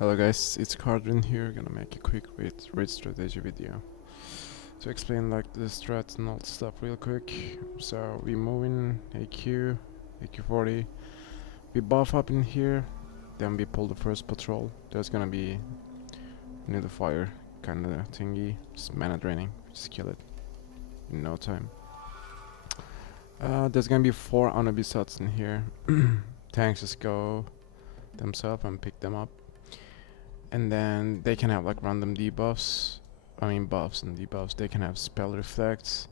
Hello guys, it's Cardin here, gonna make a quick raid strategy video to explain like the strats and all the stuff real quick. So we move in AQ40, we buff up in here, then we pull the first patrol. There's gonna be near the fire kinda thingy, just mana draining, just kill it in no time. There's gonna be 4 Anubisats in here. Tanks just go themselves and pick them up. And then they can have like random debuffs. I mean buffs and debuffs. They can have spell reflects.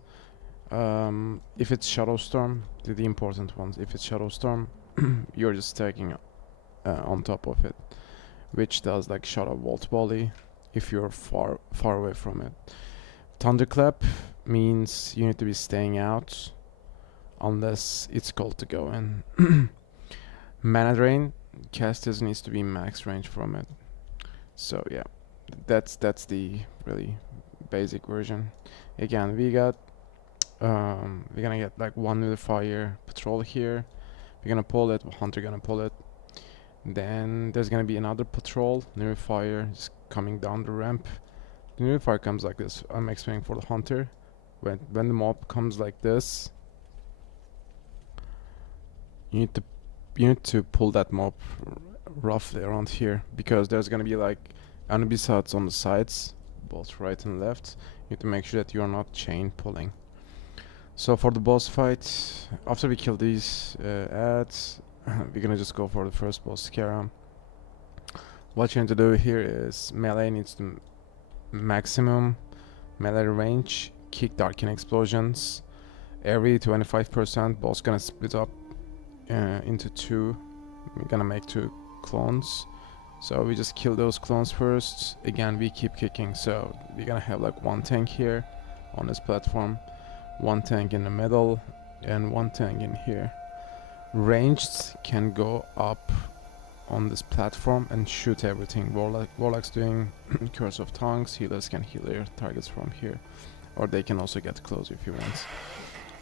If it's Shadow Storm, the important ones. If it's Shadow Storm, you're just stacking on top of it, which does like Shadow Volt Volley if you're far away from it. Thunderclap means you need to be staying out unless it's called to go in. Mana Drain, casters needs to be max range from it. So yeah, that's the really basic version. Again, we're gonna get like 1 with fire patrol here. We're gonna pull it, hunter gonna pull it. Then there's gonna be another patrol near fire just coming down the ramp. The near fire comes like this. I'm explaining for the hunter. When the mob comes like this, you need to pull that mob roughly around here, because there's gonna be like Anubisats on the sides, both right and left. You need to make sure that you are not chain pulling. So for the boss fight, after we kill these ads, we're gonna just go for the first boss, Scaram. What you need to do here is melee needs to maximum melee range, kick Darkin explosions. Every 25% boss gonna split up into 2. We're gonna make 2 clones. So we just kill those clones first. Again, we keep kicking, so we're gonna have like 1 tank here on this platform, 1 tank in the middle, and 1 tank in here. Ranged can go up on this platform and shoot everything. Warlock's doing Curse of Tongues, healers can heal their targets from here, or they can also get close if you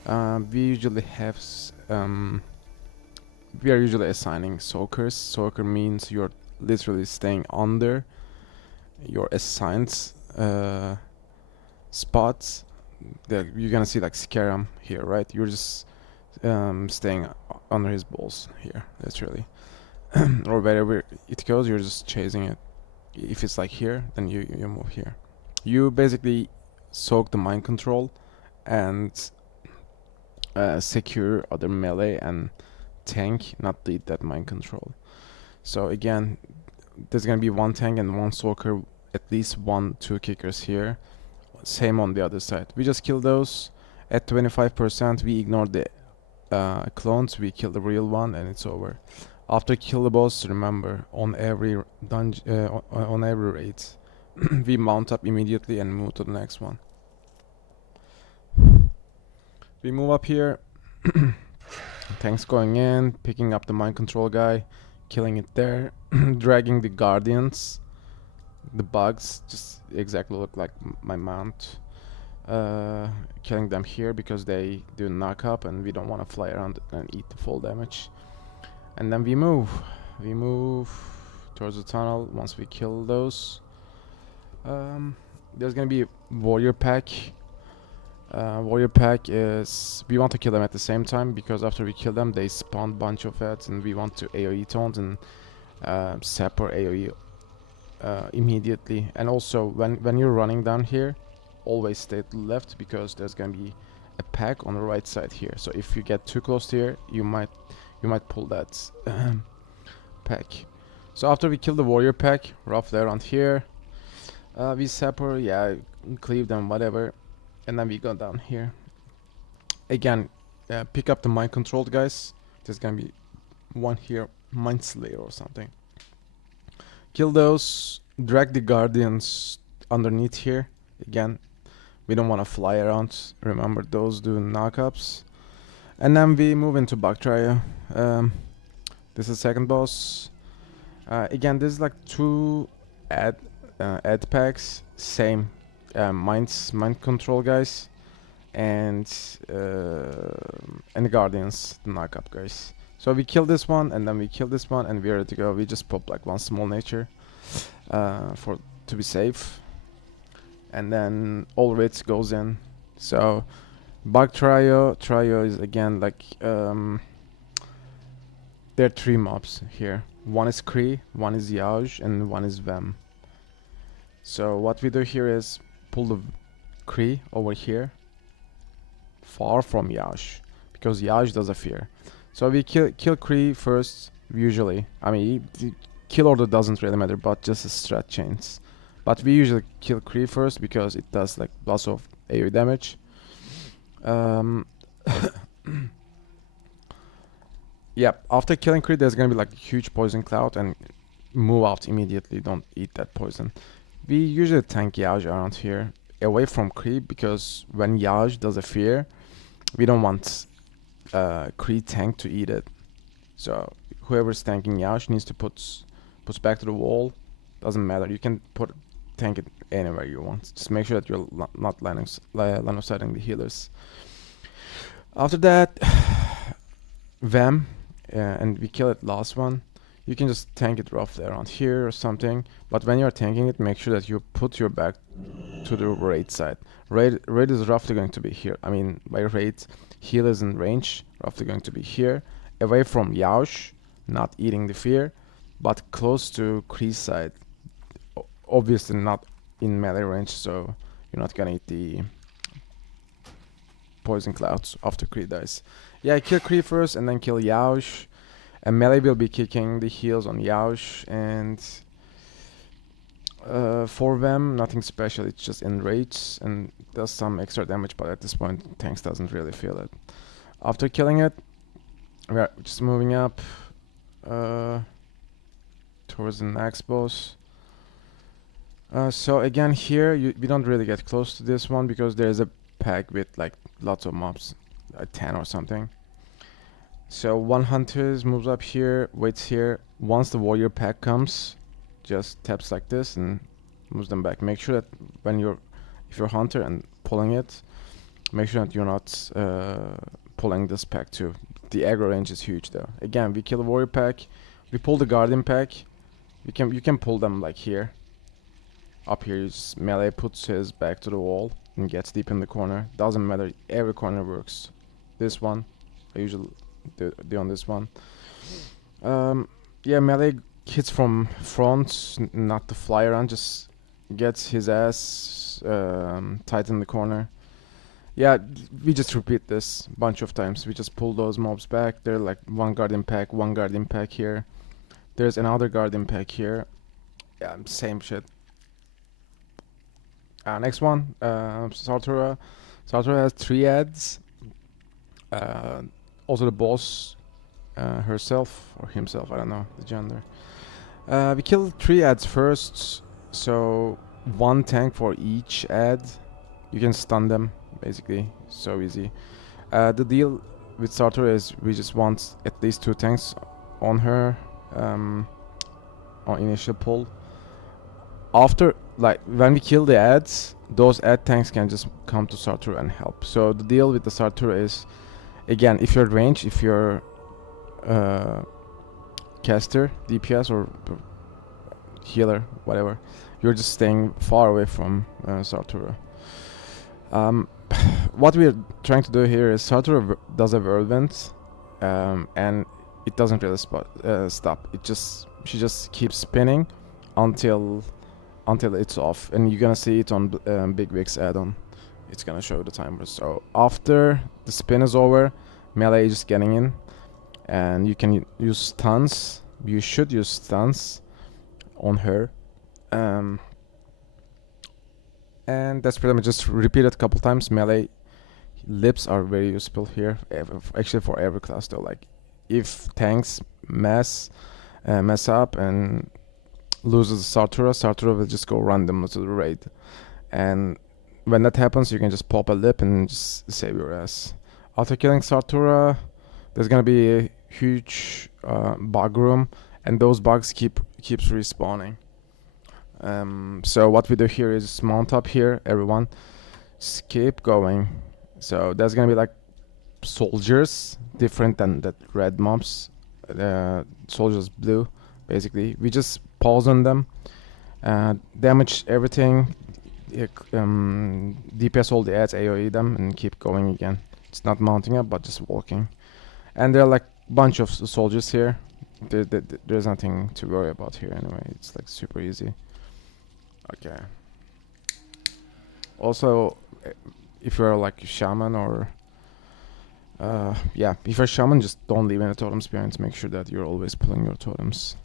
want. We usually have we are usually assigning soakers. Soaker means you're literally staying under your assigned spots. You're gonna see like Scaram here, right? You're just staying under his balls here, literally. Or wherever it goes, you're just chasing it. If it's like here, then you move here. You basically soak the mind control and secure other melee and tank, not lead that mind control. So again, there's gonna be 1 tank and 1 soaker, at least 1-2 kickers here. Same on the other side. We just kill those. At 25%, we ignore the clones, we kill the real one, and it's over. After kill the boss, remember, on every on every raid, we mount up immediately and move to the next one. We move up here. Tanks going in, picking up the mind control guy, killing it there, dragging the guardians. The bugs just exactly look like my mount. Killing them here because they do knock up and we don't want to fly around and eat the full damage. And then we move towards the tunnel once we kill those. There's gonna be a warrior pack. Warrior pack is, we want to kill them at the same time, because after we kill them they spawn bunch of ads and we want to AoE taunt and separate AoE immediately. And also when you're running down here, always stay to the left, because there's gonna be a pack on the right side here. So if you get too close to here, you might pull that pack. So after we kill the warrior pack, roughly around here, we separate, yeah, cleave them, whatever, and then we go down here. Again, pick up the mind controlled guys. There's gonna be 1 here, Mind Slayer or something. Kill those, drag the guardians underneath here. Again, we don't want to fly around. Remember, those do knockups. And then we move into Bug Trio. This is second boss. Again, this is like 2 ad packs, same mind control guys, and the guardians, the knockup guys. So we kill this one, and then we kill this one, and we're ready to go. We just pop like one small nature for to be safe, and then all red goes in. So bug trio is again like there are three mobs here. One is Kree, one is Yaj, and one is Vem. So what we do here is pull the Kree over here, far from Yaj, because Yaj does a fear. So we kill Kree first, usually. I mean, kill order doesn't really matter, but just a strat chains. But we usually kill Kree first because it does like lots of AoE damage. Yep, after killing Kree, there's gonna be like a huge poison cloud and move out immediately. Don't eat that poison. We usually tank Yaj around here, away from Kree, because when Yaj does a fear, we don't want Kree tank to eat it. So whoever's tanking Yaj needs to puts back to the wall. Doesn't matter. You can tank it anywhere you want. Just make sure that you're not line of sighting the healers. After that, Vem, and we kill it last one. You can just tank it roughly around here or something. But when you're tanking it, make sure that you put your back to the raid side. Raid is roughly going to be here. I mean, by raid, healers in range, roughly going to be here. Away from Yaush, not eating the fear, but close to Kree's side. Obviously not in melee range, so you're not gonna eat the poison clouds after Kree dies. Yeah, kill Kree first and then kill Yaush. And melee will be kicking the heals on Yaush, and for them, nothing special, it's just enrage and does some extra damage, but at this point, tanks doesn't really feel it. After killing it, we're just moving up towards the next boss. So again here, we don't really get close to this one because there's a pack with like lots of mobs, 10 or something. So one hunter moves up here, waits here. Once the warrior pack comes, just taps like this and moves them back. Make sure that if you're hunter and pulling it, make sure that you're not pulling this pack too. The aggro range is huge though. Again, we kill the warrior pack, we pull the guardian pack. You can pull them like here. Up here, you just melee puts his back to the wall and gets deep in the corner. Doesn't matter, every corner works. This one, I usually do on this one. Yeah, melee hits from front, not to fly around, just gets his ass tight in the corner. Yeah, we just repeat this a bunch of times. We just pull those mobs back. They're like one guardian pack here. There's another guardian pack here. Yeah, same shit. Next one, Sartora. Sartora has 3 ads. Also the boss herself or himself, I don't know the gender. We kill 3 ads first, so 1 tank for each ad. You can stun them, basically, so easy. The deal with Sartor is we just want at least 2 tanks on her on initial pull. After, like, when we kill the ads, those ad tanks can just come to Sartor and help. So the deal with the Sartor is, again, if you're range, if you're caster, DPS or healer, whatever, you're just staying far away from Sartora. What we're trying to do here is Sartora does a whirlwind, and it doesn't really stop. She just keeps spinning until it's off, and you're gonna see it on Big Wig's add-on. It's gonna show the timer. So after the spin is over, melee is just getting in, and you can use stuns. You should use stuns on her, and that's pretty much just repeat it a couple times. Melee lips are very useful here, actually for every class though. Like if tanks mess up and loses Sartora will just go random to the raid, and when that happens, you can just pop a lip and just save your ass. After killing Sartora, there's gonna be a huge bug room, and those bugs keeps respawning. So what we do here is mount up here, everyone. Just keep going. So there's gonna be like soldiers, different than the red mobs. soldiers blue. Basically, we just pause on them, damage everything, DPS all the ads, AoE them, and keep going again. It's not mounting up, but just walking. And there are like bunch of soldiers here. There's nothing to worry about here anyway. It's like super easy. Okay. Also, if you're like a shaman or yeah, if you're a shaman, just don't leave any totems behind. Make sure that you're always pulling your totems.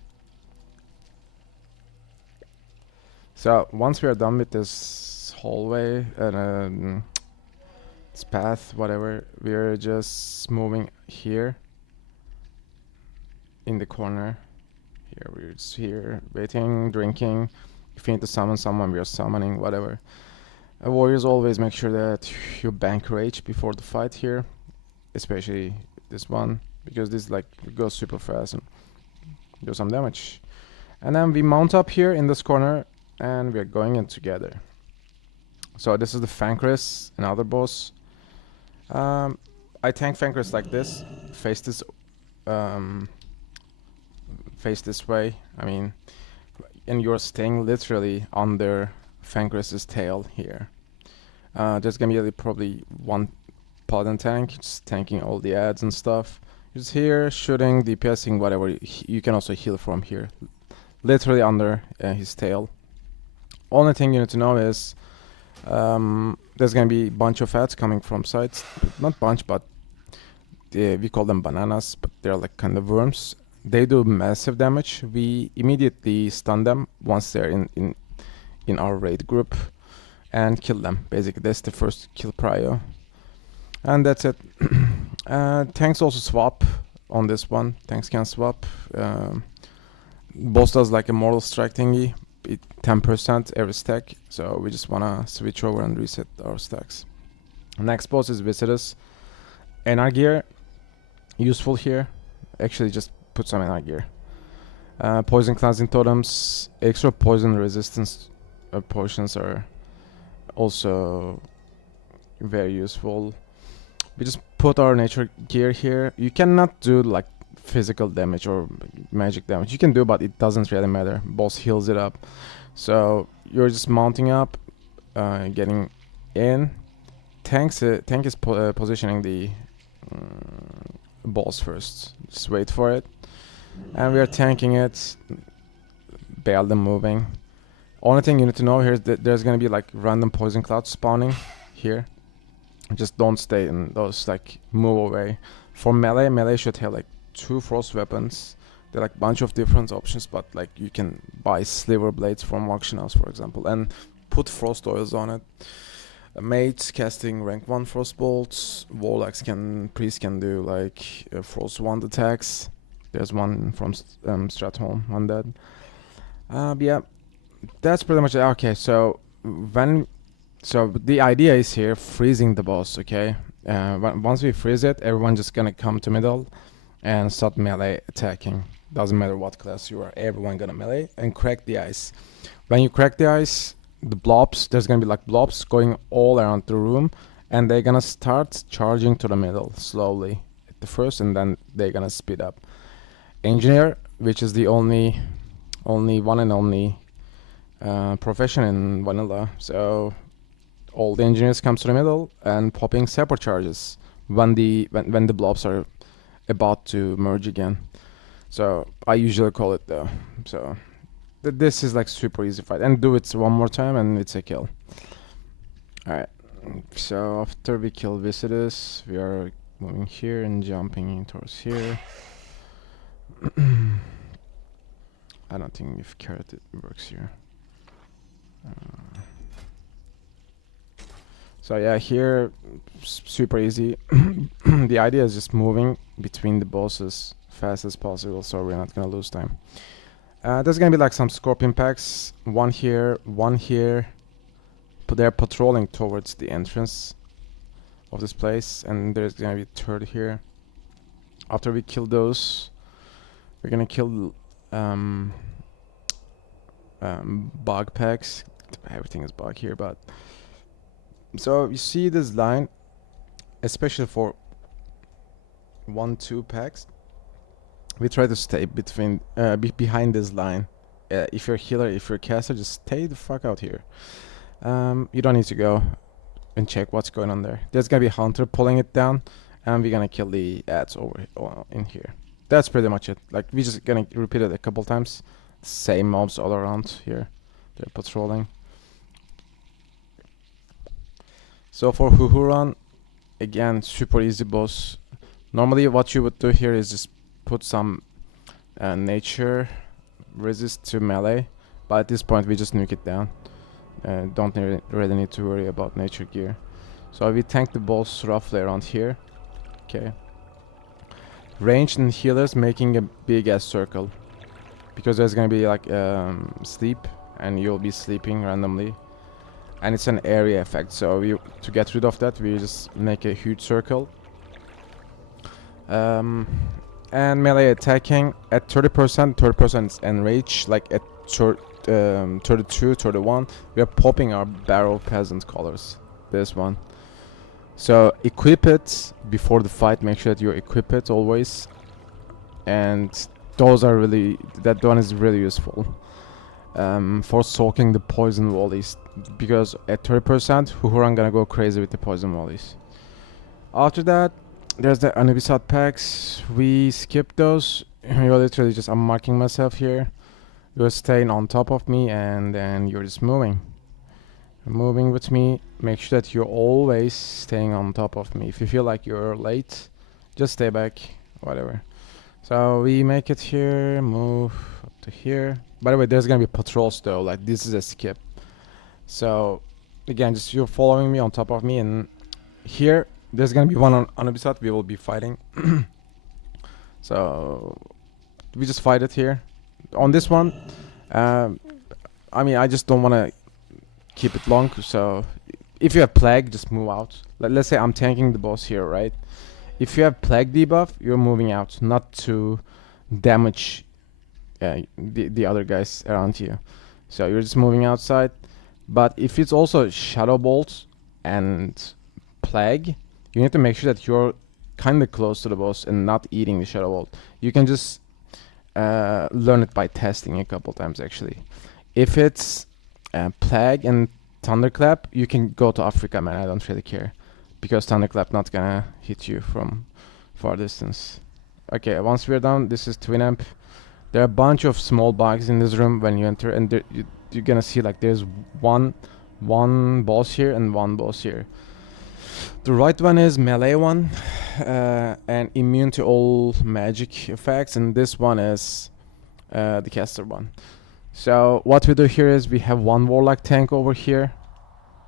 So once we are done with this hallway and this path, whatever, we're just moving here in the corner. Here we're just here waiting, drinking. If you need to summon someone, we are summoning, whatever. Warriors always make sure that you bank rage before the fight here, especially this one, because this like goes super fast and do some damage. And then we mount up here in this corner and we are going in together. So this is the Fankris, another boss. I tank Fankris like this, face this way. I mean, and you're staying literally under Fankris's tail here. There's gonna be probably one paladin tank, just tanking all the ads and stuff. Just here, shooting, DPSing, whatever. You can also heal from here, literally under his tail. Only thing you need to know is there's gonna be a bunch of ads coming from sides. Not bunch, but we call them bananas, but they're like kind of worms. They do massive damage. We immediately stun them once they're in our raid group and kill them. Basically, that's the first kill prio. And that's it. Tanks also swap on this one. Tanks can swap. Boss does like a mortal strike thingy. 10% every stack. So we just wanna switch over and reset our stacks. Next boss is Viscidus. NR gear. Useful here. Actually, just put some NR gear. Poison cleansing totems. Extra poison resistance potions are also very useful. We just put our nature gear here. You cannot do like physical damage or magic damage. You can do, but it doesn't really matter. Boss heals it up. So you're just mounting up, getting in. Tank is positioning the boss first. Just wait for it. And we are tanking it. Bail them moving. Only thing you need to know here is that there's gonna be like random poison clouds spawning here. Just don't stay in those, like move away. For melee should have like 2 frost weapons. There are like bunch of different options, but like you can buy sliver blades from auction house, for example, and put frost oils on it. Mages casting rank 1 frost bolts. Warlocks priests can do like frost 1 attacks. There's one from Stratholm on that. But yeah, that's pretty much it. Okay, so the idea is here freezing the boss. Okay, once we freeze it, everyone just gonna come to middle and start melee attacking. Doesn't matter what class you are, everyone gonna melee and crack the ice. When you crack the ice, the blobs, there's gonna be like blobs going all around the room, and they're gonna start charging to the middle slowly at the first, and then they're gonna speed up. Engineer, which is the only one and only profession in vanilla, so all the engineers comes to the middle and popping support charges when the blobs are about to merge again. So I usually call it though. So this is like super easy fight, and do it one more time and it's a kill. Alright, so after we kill Viscidus, we are moving here and jumping towards here. I don't think if carrot it works here. So yeah, here super easy. The idea is just moving between the bosses fast as possible, so we're not gonna lose time. There's gonna be like some scorpion packs, one here, but they're patrolling towards the entrance of this place, and there's gonna be a third here. After we kill those, we're gonna kill bug packs. Everything is bug here, but so you see this line, especially for 1-2 packs, We try to stay between behind this line. If you're a healer, if you're a caster, just stay the fuck out here. You don't need to go and check what's going on there. There's gonna be a hunter pulling it down, and we're gonna kill the ads over in here. That's pretty much it. Like, we're just gonna repeat it a couple times. Same mobs all around here. They're patrolling. So for Huhuran, again, super easy boss. Normally what you would do here is just put some nature resist to melee, but at this point we just nuke it down. Don't really need to worry about nature gear. So we tank the boss roughly around here. Okay. Ranged and healers making a big ass circle, because there's gonna be like sleep, and you'll be sleeping randomly, and it's an area effect. So to get rid of that, we just make a huge circle. And melee attacking at 30%. 30% is enrage. Like at 32, 31, we are popping our barrel peasant colors. This one. So equip it before the fight. Make sure that you equip it always. And those are really, that one is really useful for soaking the poison volleys, because at 30%, Huhuran gonna go crazy with the poison volleys. After that, there's the Anubisat packs. We skip those. You're literally just, I'm marking myself here. You're staying on top of me, and then you're just moving. Moving with me. Make sure that you're always staying on top of me. If you feel like you're late, just stay back, whatever. So we make it here, move up to here. By the way, there's gonna be patrols though, like this is a skip. So again, just you're following me on top of me, and here there's gonna be one on Anubisat. We will be fighting. So we just fight it here. On this one, I mean, I just don't want to keep it long. So if you have plague, just move out. Let's say I'm tanking the boss here, right? If you have plague debuff, you're moving out, not to damage the other guys around you. So you're just moving outside. But if it's also shadow bolt and plague, you need to make sure that you're kind of close to the boss and not eating the shadow bolt. You can just learn it by testing a couple times actually. If it's plague and thunderclap, you can go to Africa, man. I don't really care, because thunderclap not gonna hit you from far distance. Okay, once we're done, this is twin amp. There are a bunch of small bugs in this room when you enter, and you're gonna see like there's one boss here and one boss here. The right one is melee one, and immune to all magic effects, and this one is the caster one. So what we do here is we have one warlock tank over here,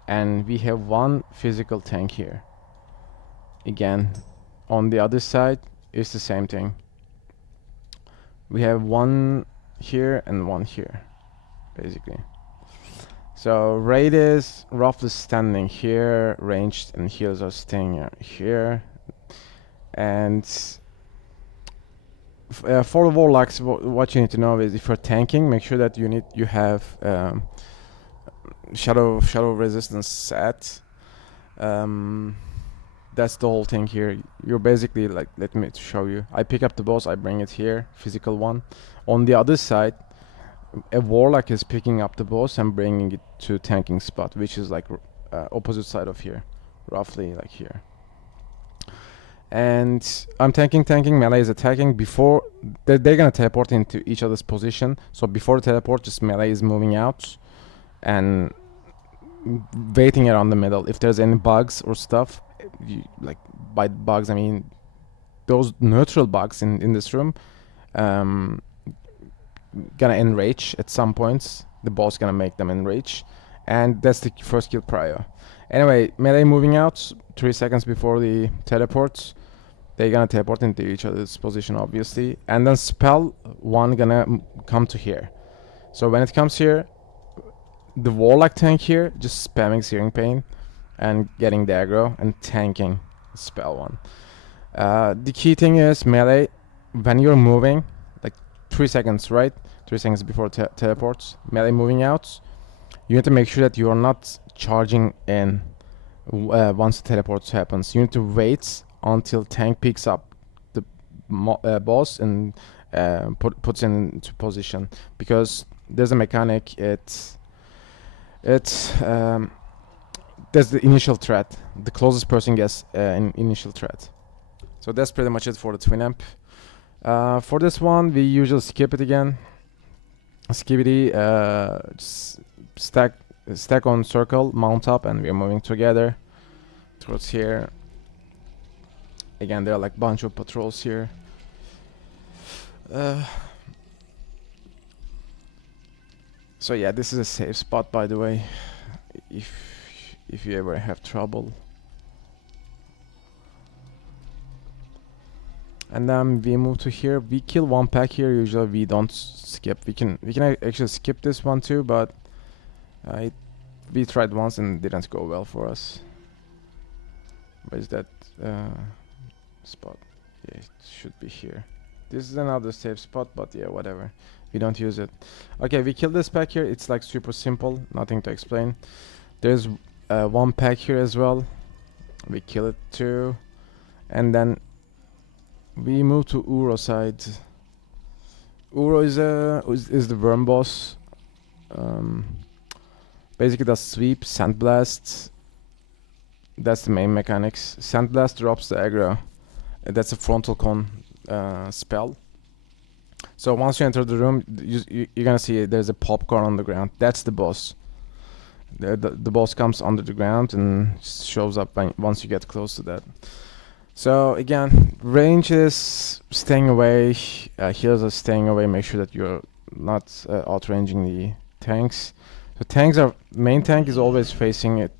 and we have one physical tank here. Again, on the other side it's the same thing. We have one here and one here, basically. So raid is roughly standing here, ranged and heals are staying here. And for the warlocks, what you need to know is if you're tanking, make sure that you have shadow resistance set. That's the whole thing here. You're basically like, let me show you. I pick up the boss, I bring it here, physical one. On the other side, a warlock is picking up the boss and bringing it to tanking spot, which is like opposite side of here, roughly like here. And I'm tanking, melee is attacking. Before they're gonna teleport into each other's position, so before the teleport, just melee is moving out and waiting around the middle. If there's any bugs or stuff, like by bugs I mean those neutral bugs in this room, gonna enrage at some points. The boss gonna make them enrage, and that's the first kill prio. Anyway, melee moving out 3 seconds before the teleports. They're gonna teleport into each other's position, obviously, and then spell one gonna come to here. So when it comes here, the warlock tank here just spamming Searing Pain and getting the aggro and tanking spell one. The key thing is melee, when you're moving, like 3 seconds, right? 3 seconds before teleports, melee moving out, you need to make sure that you are not charging in once the teleport happens. You need to wait until tank picks up the boss and puts into position, because there's a mechanic. It's there's the initial threat. The closest person gets an initial threat. So that's pretty much it for the twin amp. For this one, we usually skip it again. Skibidi, stack on circle, mount up, and we're moving together towards here. Again, there are like bunch of patrols here. So yeah, this is a safe spot, by the way, if you ever have trouble. And then we move to here. We kill one pack here. Usually we don't skip. We can actually skip this one too, but we tried once and didn't go well for us. Where is that spot? Yeah, it should be here. This is another safe spot, but yeah, whatever. We don't use it. Okay, we kill this pack here. It's like super simple, nothing to explain. There's one pack here as well. We kill it too, and then we move to Uro side. Uro is the worm boss. Basically does sweep, sandblast. That's the main mechanics. Sandblast drops the aggro. That's a frontal con spell. So once you enter the room, you're gonna see there's a popcorn on the ground. That's the boss. The boss comes under the ground and shows up once you get close to that. So again, range is staying away, heals are staying away. Make sure that you're not outranging the tanks. So tanks are, main tank is always facing it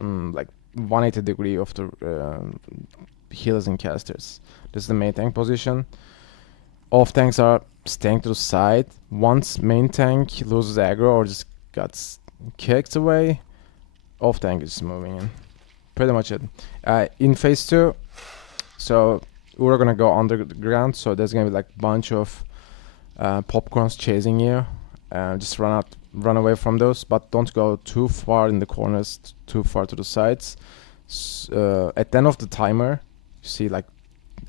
like 180 degree of the healers and casters. This is the main tank position. Off tanks are staying to the side. Once main tank loses aggro or just gets kicked away, off tank is moving in. Pretty much it. In phase 2, so we're gonna go underground, so there's gonna be like bunch of popcorns chasing you. Just run away from those, but don't go too far in the corners, too far to the sides. At the end of the timer, you see like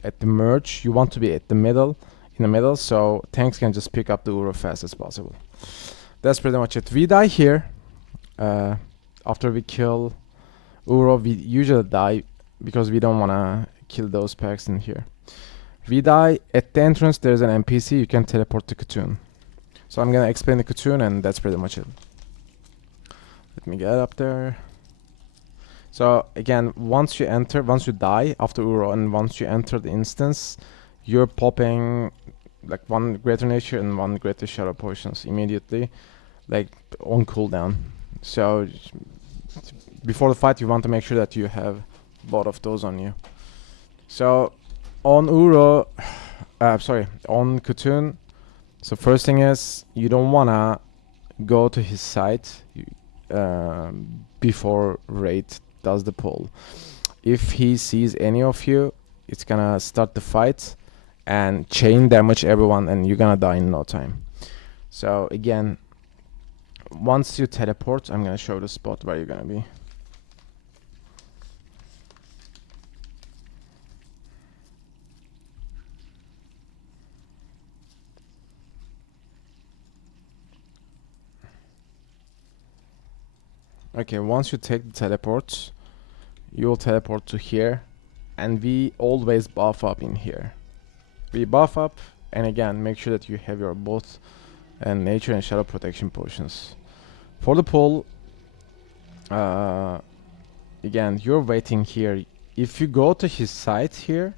at the merge, you want to be at the middle, in the middle, so tanks can just pick up the Uro fast as possible. That's pretty much it. We die here. After we kill Uro, we usually die because we don't wanna kill those packs in here. We die at the entrance. There's an NPC. You can teleport to Katoon. So I'm gonna explain the Katoon, and that's pretty much it. Let me get up there. So again, once you die after Uro, and once you enter the instance, you're popping like 1 Greater Nature and 1 Greater Shadow potions immediately, like on cooldown. So before the fight, you want to make sure that you have both of those on you. So on Uro, on Katoon, so first thing is you don't wanna go to his side before Raid does the pull. If he sees any of you, it's gonna start the fight and chain damage everyone, and you're gonna die in no time. So again, once you teleport, I'm gonna show the spot where you're gonna be. Okay, once you take the teleport, you will teleport to here, and we always buff up in here. We buff up, and again, make sure that you have your both nature and shadow protection potions. For the pull, again, you're waiting here. If you go to his side here,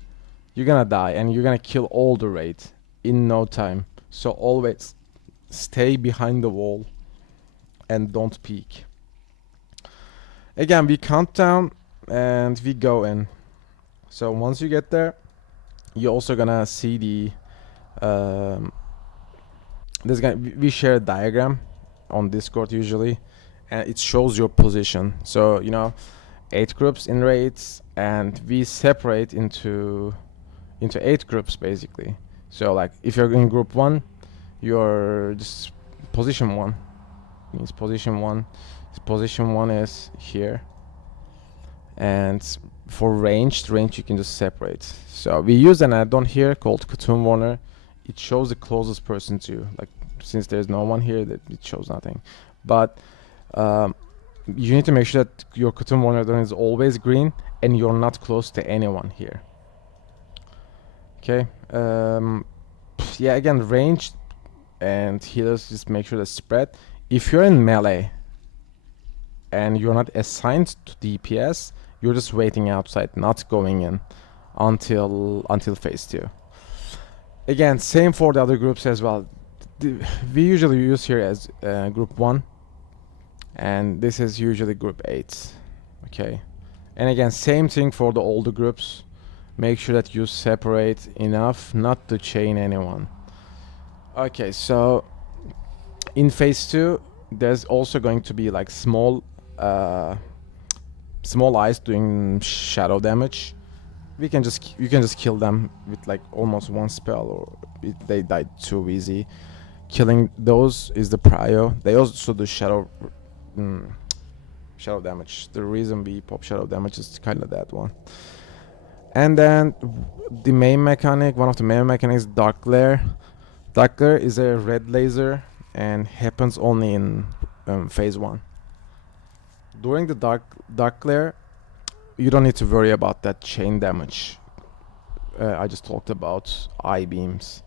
you're gonna die, and you're gonna kill all the raid in no time. So always stay behind the wall and don't peek. Again, we count down and we go in. So once you get there, you're also gonna see the we share a diagram on Discord usually, and it shows your position. So 8 groups in raids, and we separate into 8 groups basically. So like if you're in group 1, you're just position 1. Means position 1. Position 1 is here, and for range you can just separate. So we use an add-on here called Cartoon Warner. It shows the closest person to you. Like, since there's no one here, that it shows nothing. But you need to make sure that your Cartoon Warner is always green and you're not close to anyone here. Okay. Yeah, again, range and healers, just make sure that's spread. If you're in melee and you're not assigned to DPS, you're just waiting outside, not going in until phase 2. Again, same for the other groups as well. We usually use here as group 1, and this is usually group 8. Okay, and again, same thing for the older groups. Make sure that you separate enough not to chain anyone. Okay, so in phase 2, there's also going to be like small eyes doing shadow damage. You can just kill them with like almost one spell, or they died too easy. Killing those is the prio. They also do shadow damage. The reason we pop shadow damage is kind of that one. And then the main mechanic, one of the main mechanics, dark glare. Dark glare is a red laser and happens only in phase 1. During the dark glare, you don't need to worry about that chain damage. I just talked about eye beams.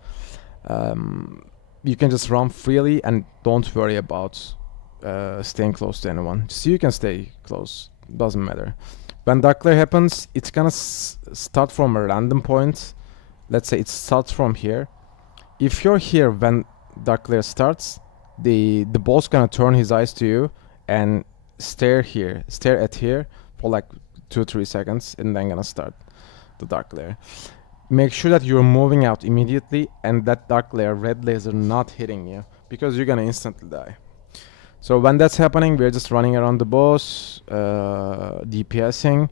You can just run freely and don't worry about staying close to anyone. Just you can stay close, doesn't matter. When dark glare happens, it's gonna start from a random point. Let's say it starts from here. If you're here when dark glare starts, the boss gonna turn his eyes to you and stare at here for like 2-3 seconds, and then gonna start the dark glare. Make sure that you're moving out immediately and that dark glare red laser not hitting you, because you're gonna instantly die. So when that's happening, we're just running around the boss, DPSing.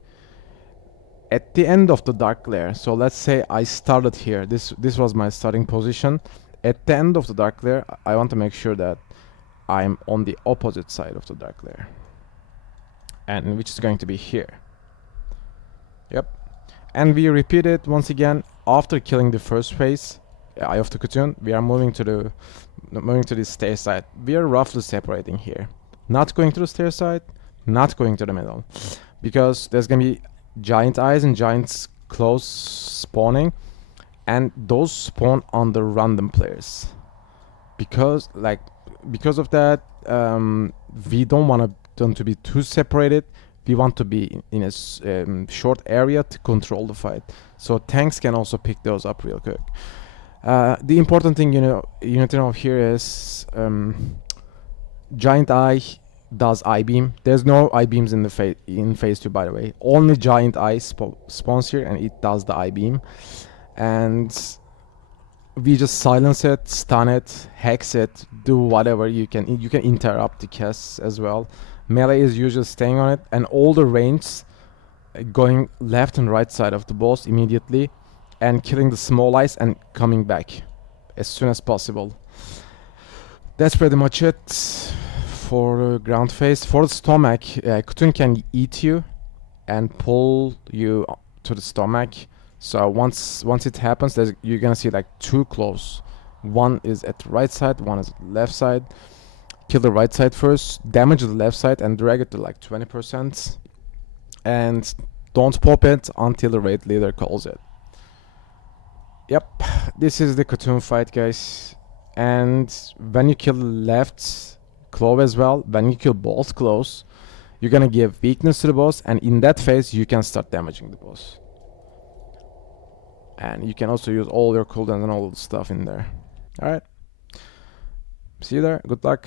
At the end of the dark glare, so let's say I started here, this was my starting position. At the end of the dark glare, I want to make sure that I'm on the opposite side of the dark glare, and which is going to be here. Yep. And we repeat it once again after killing the first phase, Eye of the Cartoon. We are moving to the stair side. We are roughly separating here, not going to the stair side, not going to the middle, because there's gonna be giant eyes and giants close spawning, and those spawn on the random players. Because of that, we don't want them to be too separated. We want to be in a short area to control the fight, so tanks can also pick those up real quick. The important thing you need to know here is giant eye does eye beam. There's no eye beams in phase 2, by the way. Only giant eye spawns here, and it does the eye beam. And we just silence it, stun it, hex it, do whatever you can. You can interrupt the casts as well. Melee is usually staying on it, and all the ranges going left and right side of the boss immediately, and killing the small eyes and coming back as soon as possible. That's pretty much it for ground phase. For the stomach, Kutun can eat you and pull you to the stomach. So once it happens, you're gonna see like 2 claws. One is at the right side, one is at the left side. Kill the right side first, damage the left side, and drag it to like 20%. And don't pop it until the raid leader calls it. Yep, this is the Cartoon fight, guys. And when you kill the left claw as well, when you kill both claws, you're gonna give weakness to the boss, and in that phase you can start damaging the boss. And you can also use all your cooldowns and all the stuff in there. Alright, see you there, good luck.